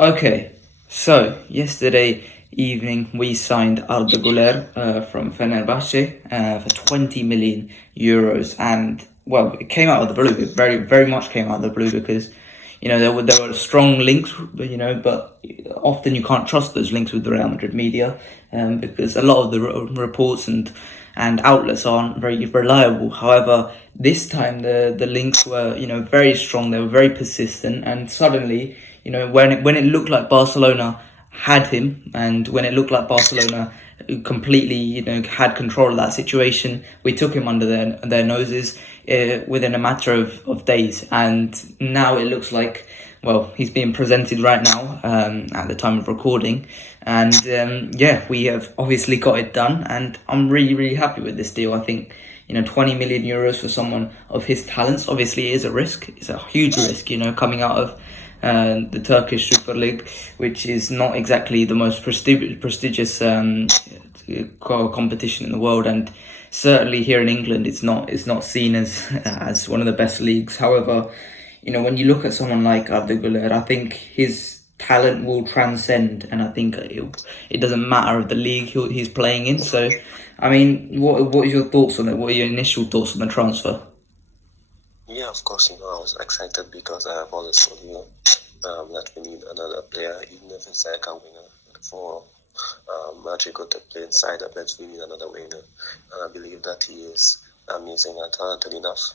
Okay, so yesterday evening we signed Arda Güler from Fenerbahce for 20 million euros, and well, it came out of the blue. It very much came out of the blue because there were strong links, but often you can't trust those links with the Real Madrid media, because a lot of the reports and outlets aren't very reliable. However, this time the links were very strong. They were very persistent, and suddenly, when it looked like Barcelona had him, and when it looked like Barcelona completely had control of that situation, we took him under their noses within a matter of days, and now it looks like, well, he's being presented right now at the time of recording, and we have obviously got it done, and I'm really happy with this deal. I think 20 million euros for someone of his talents obviously is a risk. It's a huge risk, coming out of the Turkish Super League, which is not exactly the most prestigious competition in the world, and certainly here in England, it's not seen as one of the best leagues. However, when you look at someone like Arda Güler, I think his talent will transcend, and I think it doesn't matter of the league he's playing in. So, I mean, what are your thoughts on it? What are your initial thoughts on the transfer? Yeah, of course, I was excited because I have always told that we need another player, even if it's like a winger for Madrid to play inside the bench. We need another winger, and I believe that he is amazing and talented enough.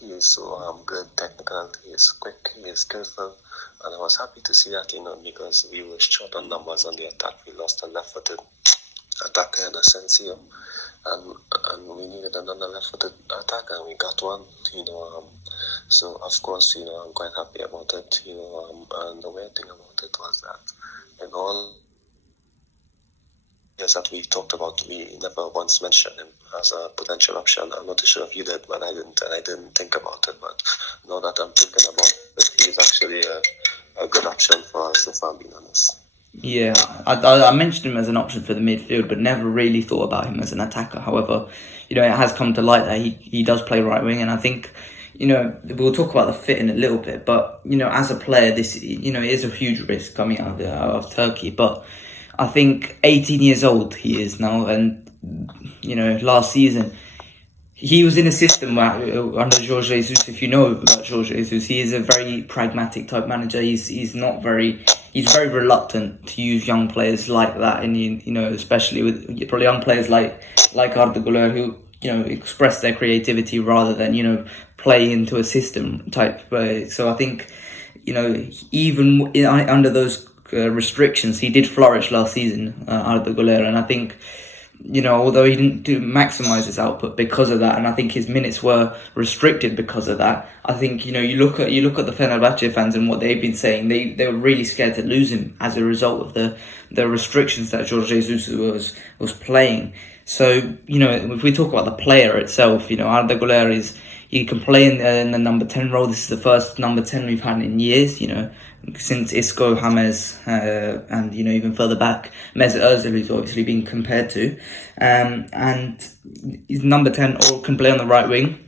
He is so good technical, he is quick, he is skillful, and I was happy to see that, because we were short on numbers on the attack. We lost a left-footed attacker in Asensio, and we needed another left-footed attacker, and we got one, so of course, I'm quite happy about it, and the weird thing about it was that in all years that we talked about, we never once mentioned him as a potential option. I'm not sure if you did, but I didn't, and I didn't think about it. But now that I'm thinking about it, he's actually a good option for us, if I'm being honest. Yeah, I mentioned him as an option for the midfield, but never really thought about him as an attacker. However, it has come to light that he does play right wing, and I think, we'll talk about the fit in a little bit, but, as a player, this, it is a huge risk coming out of Turkey, but I think 18 years old he is now, and, last season, he was in a system where, under Jorge Jesus, if you know about Jorge Jesus, he is a very pragmatic type manager. He's very reluctant to use young players like that, and especially with probably young players like Arda Güler, who express their creativity rather than play into a system type way. So I think even under those restrictions, he did flourish last season, Arda Güler, and I think although he didn't maximise his output because of that, and I think his minutes were restricted because of that, I think you look at the Fenerbahce fans and what they've been saying, they were really scared to lose him as a result of the restrictions that Jorge Jesus was playing. So if we talk about the player itself, Arda Güler he can play in the number 10 role. This is the first number 10 we've had in years, since Isco, James, and even further back, Mesut Ozil, who's obviously been compared to, and he's number 10 or can play on the right wing.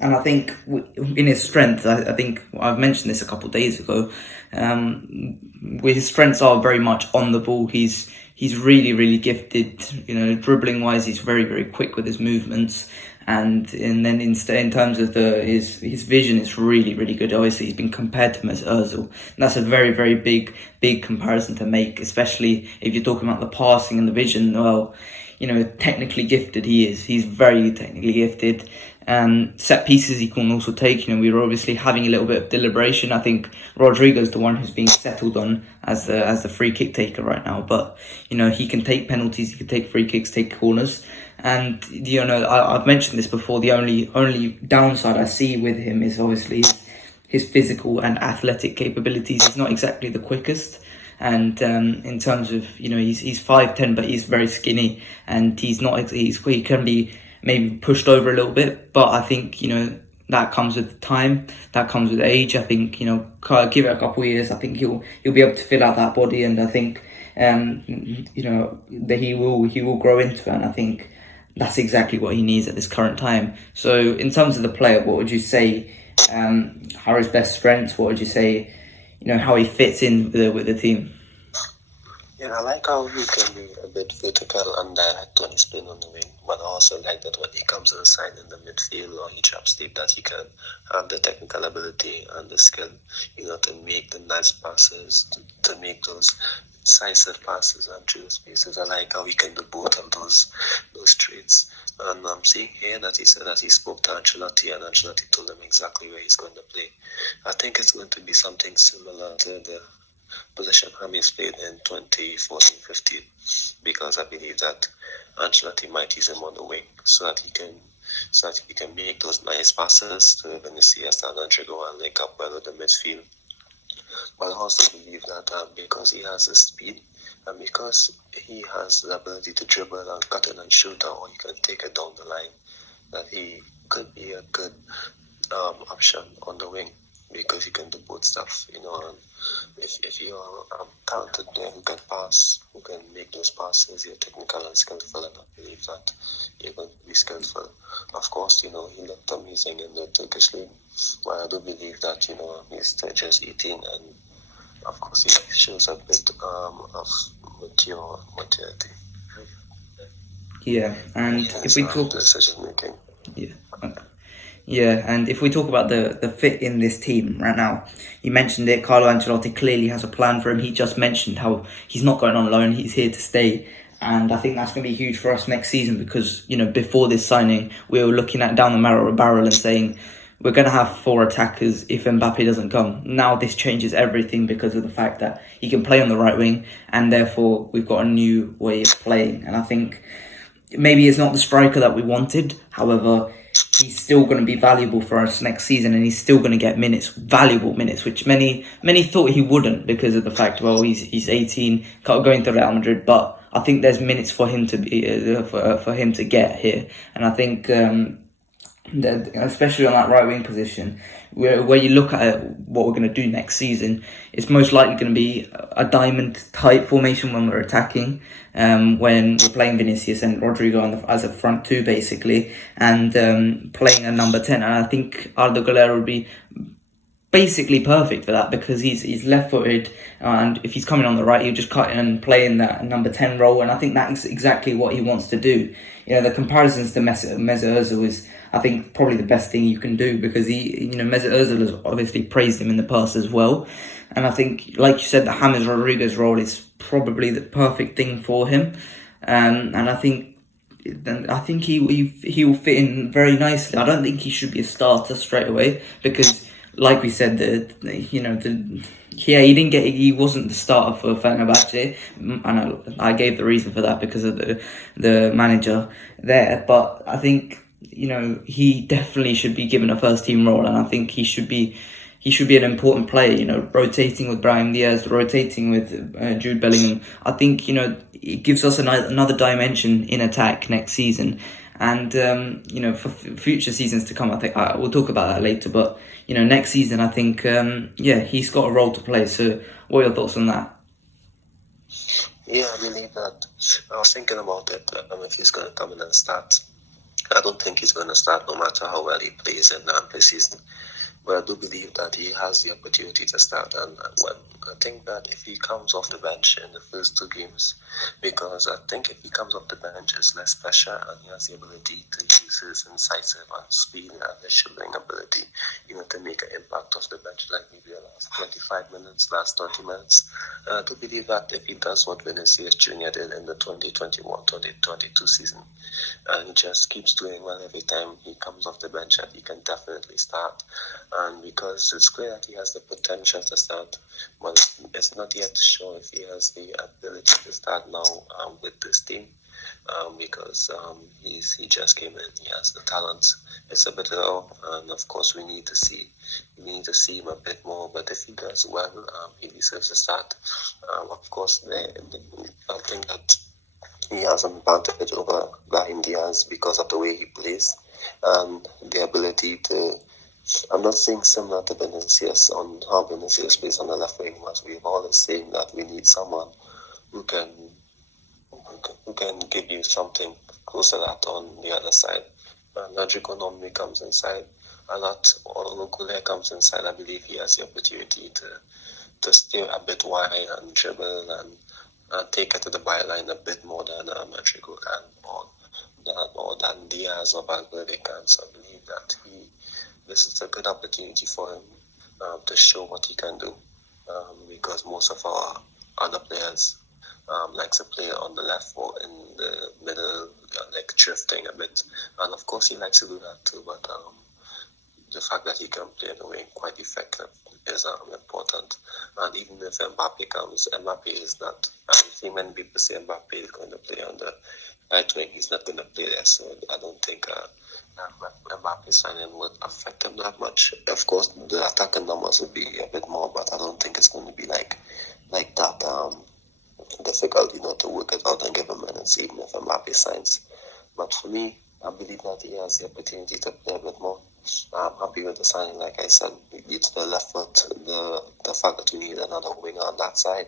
And I think in his strength, I think I've mentioned this a couple of days ago, his strengths are very much on the ball. He's really gifted, dribbling wise. He's very quick with his movements, and then in terms of his vision, it's really good. Obviously, he's been compared to Mesut Ozil, and that's a very big comparison to make, especially if you're talking about the passing and the vision. Well, technically gifted he is. He's very technically gifted. Set pieces he can also take. We were obviously having a little bit of deliberation. I think Rodrigo's the one who's being settled on as the free kick taker right now. But he can take penalties, he can take free kicks, take corners. And I've mentioned this before. The only downside I see with him is obviously his physical and athletic capabilities. He's not exactly the quickest. And in terms of he's 5'10", but he's very skinny, and he can be maybe pushed over a little bit, but I think that comes with time, that comes with age. I think give it a couple of years, I think he'll be able to fill out that body, and I think that he will grow into it, and I think that's exactly what he needs at this current time. So in terms of the player, what would you say are his best strengths? What would you say how he fits in with the team. Yeah, I like how he can be a bit vertical and direct when he's playing on the wing, but I also like that when he comes inside in the midfield or he drops deep, that he can have the technical ability and the skill, to make the nice passes, to make those decisive passes and through the spaces. I like how he can do both of those traits. And I'm seeing here that he said that he spoke to Ancelotti and Ancelotti told him exactly where he's going to play. I think it's going to be something similar to the position James played in 2014-15, because I believe that Ancelotti might use him on the wing so that he can make those nice passes to Vinicius and Rodrigo and link up well with the midfield. But I also believe that because he has the speed and because he has the ability to dribble and cut in and shoot, or he can take it down the line, that he could be a good option on the wing, because he can do both stuff, and if you're a talented player who can pass, who can make those passes, you're technical and skillful, and I believe that you're going to be skillful. Of course, he looked amazing in the Turkish league, but I do believe that, he's just 18, and of course he shows a bit of maturity. Yeah, and if we talk decision making. Yeah, and if we talk about the fit in this team right now, you mentioned it, Carlo Ancelotti clearly has a plan for him. He just mentioned how he's not going on loan, he's here to stay. And I think that's going to be huge for us next season because, before this signing, we were looking at down the barrel and saying, we're going to have 4 attackers if Mbappe doesn't come. Now this changes everything because of the fact that he can play on the right wing, and therefore we've got a new way of playing. And I think maybe it's not the striker that we wanted, however, he's still going to be valuable for us next season, and he's still going to get valuable minutes, which many thought he wouldn't because of the fact, he's 18, going to Real Madrid, but I think there's minutes for him to be for him to get here, and I think that especially on that right wing position, where you look at what we're going to do next season, it's most likely going to be a diamond type formation when we're attacking, when we're playing Vinicius and Rodrigo as a front two basically, and playing a number 10. And I think Arda Güler would be basically perfect for that because he's left-footed, and if he's coming on the right, he'll just cut in and play in that number 10 role, and I think that's exactly what he wants to do. The comparisons to Mesut Ozil is, I think, probably the best thing you can do because Mesut Ozil has obviously praised him in the past as well, and I think, like you said, the James Rodriguez role is probably the perfect thing for him, and I think he will fit in very nicely. I don't think he should be a starter straight away because, like we said, he wasn't the starter for Fenerbahce, and I gave the reason for that because of the manager there. But I think he definitely should be given a first team role, and I think he should be an important player. Rotating with Brahim Diaz, rotating with Jude Bellingham. I think it gives us another dimension in attack next season. And, for future seasons to come, I think we'll talk about that later. But, next season, I think, he's got a role to play. So what are your thoughts on that? Yeah, I believe that. I was thinking about it, if he's going to come in and start. I don't think he's going to start no matter how well he plays in pre-season. But I do believe that he has the opportunity to start, and I think that if he comes off the bench in the first 2 games, because I think if he comes off the bench, it's less pressure, and he has the ability to use his incisive and speed and his dribbling ability, to make an impact off the bench, like maybe the last 25 minutes, last 20 minutes. And I do believe that if he does what Vinicius Jr. did in the 2021-2022 season, and he just keeps doing well every time he comes off the bench, that he can definitely start. And because it's clear that he has the potential to start, but it's not yet sure if he has the ability to start now with this team, because he just came in. He has the talent. It's a bit raw, and of course we need to see him a bit more. But if he does well, he deserves to start. Of course, I think that he has an advantage over Brahim Diaz because of the way he plays and the ability to. I'm not saying similar to Vinicius on how Vinicius plays on the left wing, as we've always saying that we need someone who can give you something close to that on the other side. And Rodrigo normally comes inside a lot, or Güler comes inside. I believe he has the opportunity to stay a bit wide and dribble and take it to the byline a bit more than Rodrigo can, or than Diaz or Valverde can. So I believe that this is a good opportunity for him to show what he can do, because most of our other players likes to play on the left or in the middle, like drifting a bit, and of course he likes to do that too. But the fact that he can play in a way quite effective is important. And even if Mbappe comes, Mbappe is not. I've seen many people say Mbappe is going to play on the right wing. He's not going to play there, so I don't think Mbappe signing would affect him that much. Of course, the attacking numbers will be a bit more, but I don't think it's going to be like that difficult, to work it out and give him minutes, even if Mbappe signs. But for me, I believe that he has the opportunity to play a bit more. I'm happy with the signing, like I said. It's the left foot, the fact that we need another winger on that side.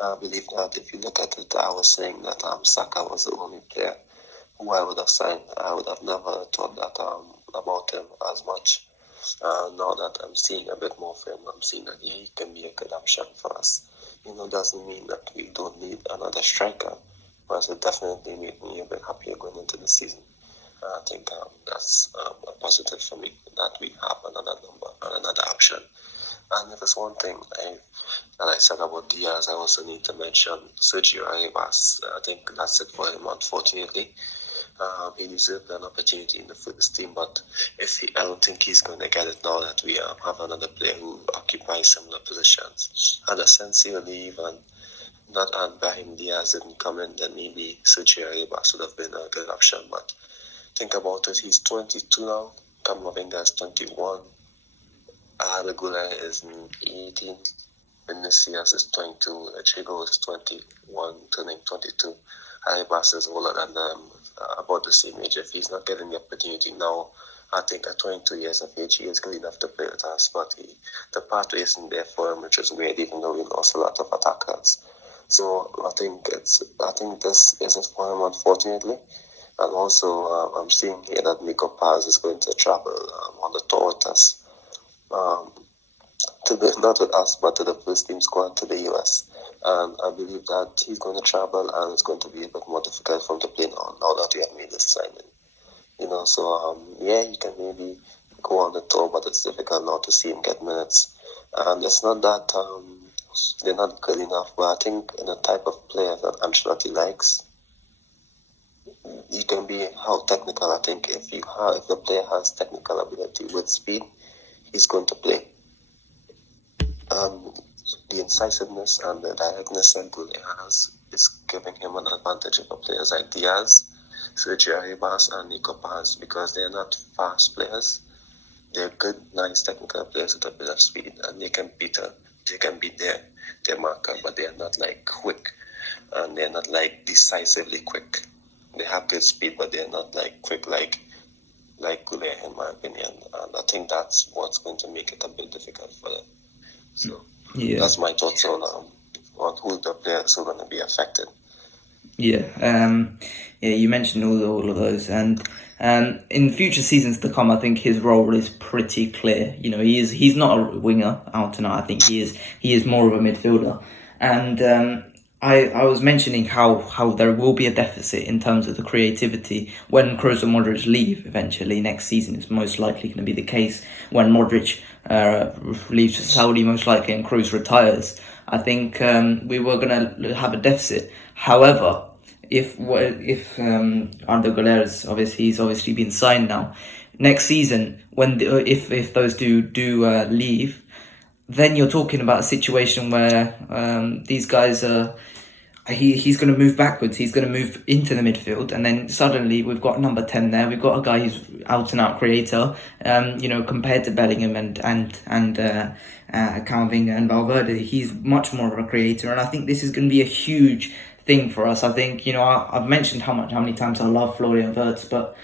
I believe that if you look at it, I was saying that Saka was the only player who I would have signed. I would have never thought that about him as much. Now that I'm seeing a bit more of him, I'm seeing that he can be a good option for us. Doesn't mean that we don't need another striker, but it definitely made me a bit happier going into the season. I think that's a positive for me, that we have another number and another option. And if there's one thing that I said about Diaz, I also need to mention Sergio Arribas. I think that's it for him, unfortunately. He deserved an opportunity in the first team, but I don't think he's going to get it now that we have another player who occupies similar positions. And Asensio will leave, and Brahim Diaz didn't come in, then maybe Sergio Arribas would have been a good option. But think about it, he's 22 now, Camavinga is 21, Arda Güler is 18, Vinicius is 22, Rodrigo is 21, turning 22. Arribas is older than them, about the same age. If he's not getting the opportunity now, I think at 22 years of age, he is good enough to play with us, but the pathway isn't there for him, which is weird, even though we lost a lot of attackers. So I think this is it for him, unfortunately. And also, I'm seeing here that Nico Paz is going to travel on the tour with us, not with us, but to the first team squad to the US. And I believe that he's going to travel, and it's going to be a bit more difficult for him to play now that we have made this signing. So he can maybe go on the tour, but it's difficult now to see him get minutes. And it's not that they're not good enough, but I think in the type of player that Ancelotti likes, you can be how technical. I think if the player has technical ability with speed, he's going to play. The incisiveness and the directness that Güler has is giving him an advantage over players like Diaz, Sergio Arribas, and Nico Paz, because they're not fast players. They're good, nice technical players with a bit of speed, and they can beat their marker, but they're not like quick, and they're not like decisively quick. They have good speed, but they're not like quick like Güler, in my opinion. And I think that's what's going to make it a bit difficult for them. So that's my thoughts on who the players are going to be affected. You mentioned all of those, and in future seasons to come, I think his role is pretty clear. He's not a winger out and out. I think he is more of a midfielder, and I was mentioning how there will be a deficit in terms of the creativity when Kroos and Modric leave eventually next season. It's most likely going to be the case when Modric leaves for Saudi, most likely, and Kroos retires. I think we were going to have a deficit. However, if Arda Güler he's obviously been signed now, next season if those do leave, then you're talking about a situation where these guys are. He's going to move backwards. He's going to move into the midfield, and then suddenly we've got number 10 there. We've got a guy who's out and out creator. Compared to Bellingham and Camavinga and Valverde, he's much more of a creator, and I think this is going to be a huge thing for us. I think I've mentioned how many times I love Florian Wirtz, but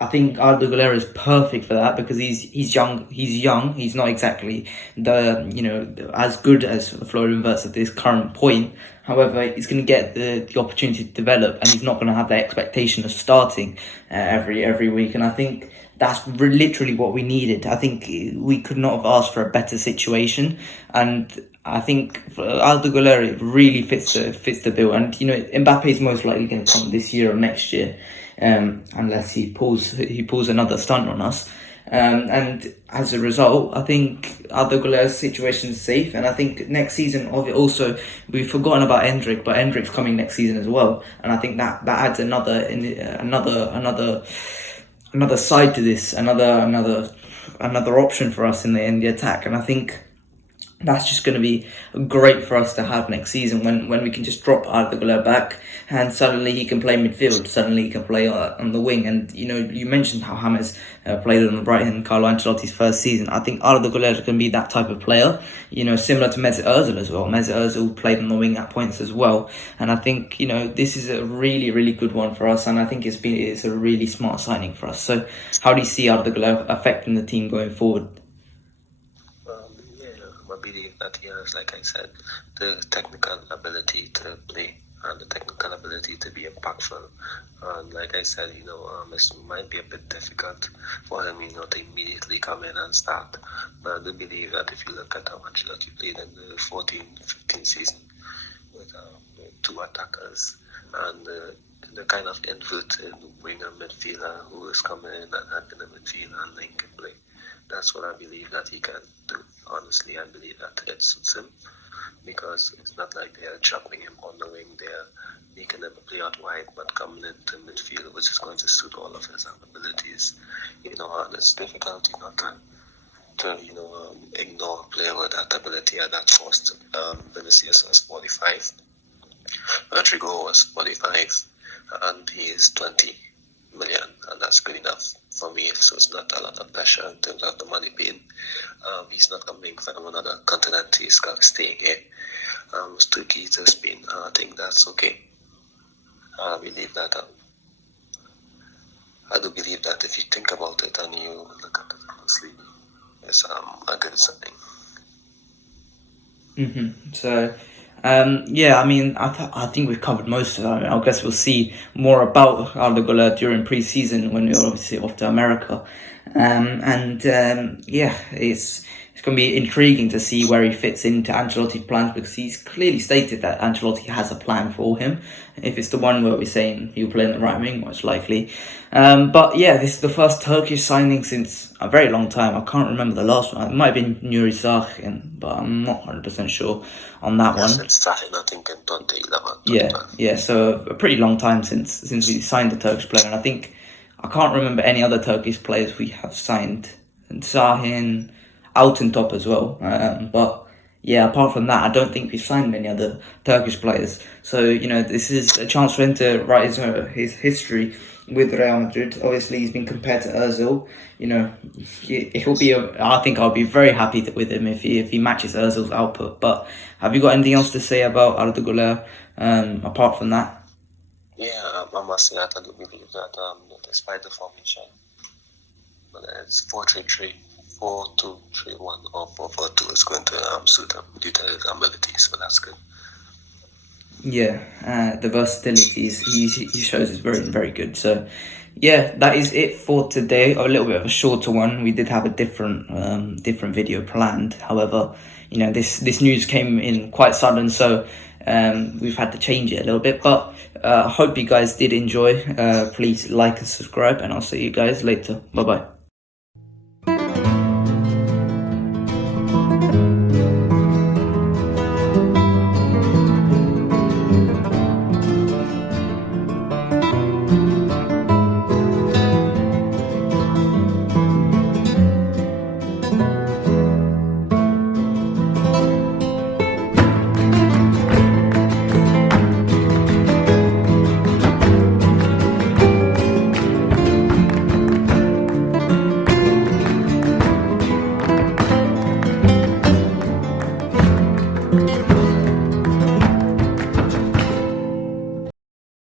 I think Arda Güler is perfect for that because he's young. He's not exactly as good as Florian Wirtz at this current point. However, he's going to get the opportunity to develop, and he's not going to have the expectation of starting every week. And I think that's literally what we needed. I think we could not have asked for a better situation. And I think Arda Güler really fits the bill, and you know Mbappe is most likely going to come this year or next year, unless he pulls another stunt on us. And as a result, I think Arda Güler's situation is safe, and I think next season also we've forgotten about Endrick, but Endrick's coming next season as well, and I think that adds another side to this, another option for us in the attack, and I think that's just going to be great for us to have next season when we can just drop Arda Güler back and suddenly he can play midfield, suddenly he can play on the wing. And you know, you mentioned how James played on the right in Carlo Ancelotti's first season. I think Arda Güler can be that type of player, you know, similar to Mesut Ozil as well. Mesut Ozil played on the wing at points as well, and I think, you know, this is a really, really good one for us, and I think it's a really smart signing for us. So how do you see Arda Güler affecting the team going forward? I believe that he has, like I said, the technical ability to play and the technical ability to be impactful. And like I said, you know, it might be a bit difficult for him, you know, to immediately come in and start. But I do believe that if you look at how much that he played in the 14-15 season with two attackers and the kind of inverted winger midfielder who is coming in and helping the midfield and linking play, that's what I believe that he can do. Honestly, I believe that it suits him because it's not like they're dropping him on the wing, they're making him play out wide but coming into midfield, which is going to suit all of his abilities. You know, and it's difficult, you know, to ignore a player with that ability at that cost. Vinicius was 45, Rodrigo was 45, and he is 20 million, and that's good enough for me. So it's not a lot of pressure in terms of the money being. He's not coming from another continent. He's got to stay here. It's tricky to Spain. I think that's okay. I believe that. I do believe that if you think about it and you look at it closely, it's a good signing. So, yeah, I mean, I think we've covered most of it. I guess we'll see more about Arda Güler during pre-season when we're obviously off to America. Yeah, it's going to be intriguing to see where he fits into Ancelotti's plans, because he's clearly stated that Ancelotti has a plan for him. If it's the one where we're saying he'll play in the right wing, most likely. But yeah, this is the first Turkish signing since a very long time. I can't remember the last one. It might have been Nuri Sahin, but I'm not 100% sure on that one. It's Sahin, I think, in 2011. Yeah. So a pretty long time since we signed a Turkish player, and I can't remember any other Turkish players we have signed. And Sahin, Altintop as well. But yeah, apart from that, I don't think we've signed many other Turkish players. So, you know, this is a chance for him to write his history with Real Madrid. Obviously, he's been compared to Ozil. You know, I think I'll be very happy with him if he matches Ozil's output. But have you got anything else to say about Arda Güler apart from that? Yeah, I must say that I do believe that despite the formation, whether it's 4-3-3, 4-2-3-1 or 4-4-2, is going to suit him due to his abilities, so that's good. Yeah, the versatility he shows is very, very good. So, yeah, that is it for today. A little bit of a shorter one. We did have a different video planned. However, you know, this news came in quite sudden, so we've had to change it a little bit. But I hope you guys did enjoy. Please like and subscribe, and I'll see you guys later. Bye bye.